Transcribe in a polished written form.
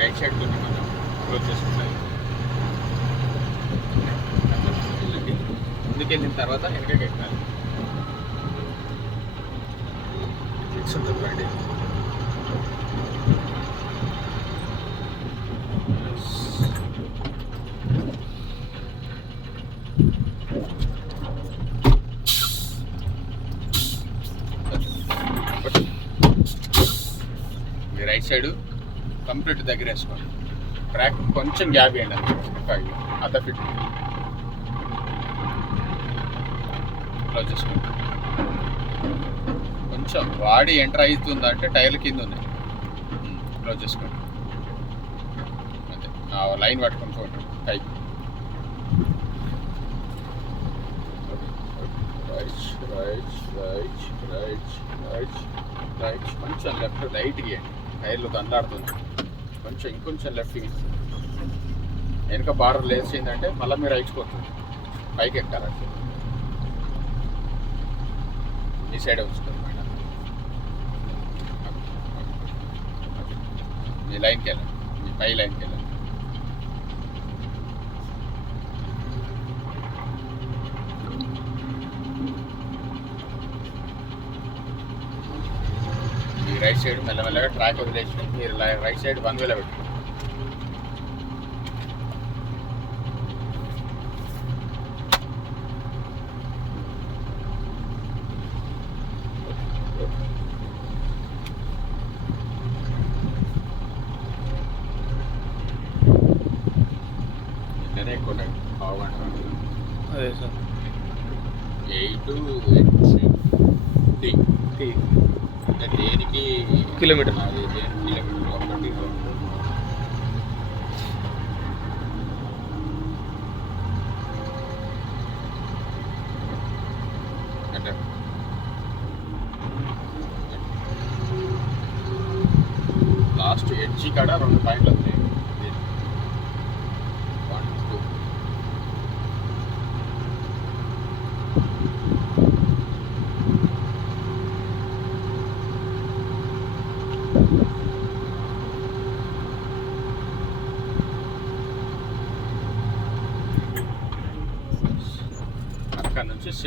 Right side కొంచెం మనం క్లోజ్ చేసుకుంటాయి. ముందుకెళ్ళిన తర్వాత వెనకకి ఎక్కాలి. ఫిక్స్ ఉంటుంది బండి. మీ రైట్ సైడ్ కంప్లీట్ దగ్గర వేసుకోండి. ట్రాక్ కొంచెం గ్యాప్ ఇవ్వండి. అద్దె ఫిట్ క్లోజ్ చేసుకోండి. కొంచెం వాడి ఎంటర్ అవుతుందంటే టైర్లు కింద ఉన్నాయి. క్లోజ్ చేసుకోండి. అంతే లైన్ పట్టుకొని చూడండి. పైకి right right right right right right కొంచెం లెఫ్ట్ రైట్ ఇవ్వండి. టైర్లు దండాడుతుంది. కొంచెం ఇంకొంచెం లెఫ్ట్ వెనుక బార్డర్ లేచిందంటే మళ్ళీ మీరు రైట్స్పోతుంది. పైకి ఎక్కాలంటే ఈ సైడే ఉంచుతుంది మేడం. మీ లైన్కి వెళ్ళండి. మీ పై లైన్కి వెళ్ళండి. మీ రైట్ సైడ్ మెల్లమెల్లగా ట్రాక్ వదిలేసి మీరు రైట్ సైడ్ వన్ వేలో పెట్టుకోండి. నిన్ననే ఎక్కువ పావుగంట అదే సార్ 8 దేనికి కిలోమీటర్ అది దేనికి కిలోమీటర్ ఒకటి అంటే లాస్ట్ ఎడ్జి కాడ 2 పాయింట్లు వస్తాయి. 1 2 Thank you.